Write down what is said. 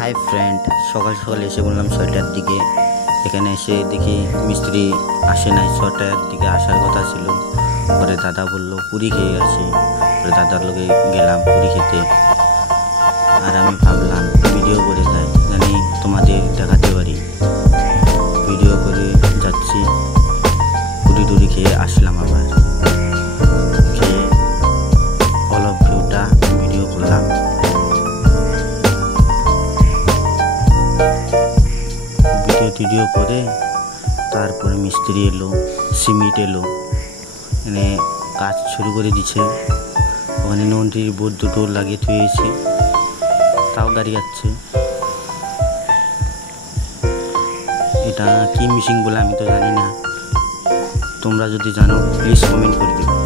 Hi friend, সকাল সকাল এসে বললাম 6টার দিকে। এখানে এসে দেখি মিস্ত্রি আসে নাই। 6টার দিকে আসার কথা ছিল। পরে দাদা বললো পুরি খেয়ে আসি। পরে দাদার লোকে গেলাম পুরি খেতে। আর আমি ভাবলাম ভিডিও করে যাই, জানি তোমাদের দেখাতে পারি। ভিডিও করে যাচ্ছি, পুরি টুরি খেয়ে আসলাম। আবার খেয়ে অল অফ ভিউটা ভিডিও করলাম। ভিডিও করে তারপরে মিস্ত্রি এলো, সিমেন্ট এলো, এনে কাজ শুরু করে দিচ্ছে। ওখানে নদীর বোট দুটো লাগিয়ে থুয়েছে, তাও দাঁড়িয়ে যাচ্ছে। এটা কি মেশিন বলে আমি তো জানি না, তোমরা যদি জানো প্লিজ কমেন্ট করে দিও।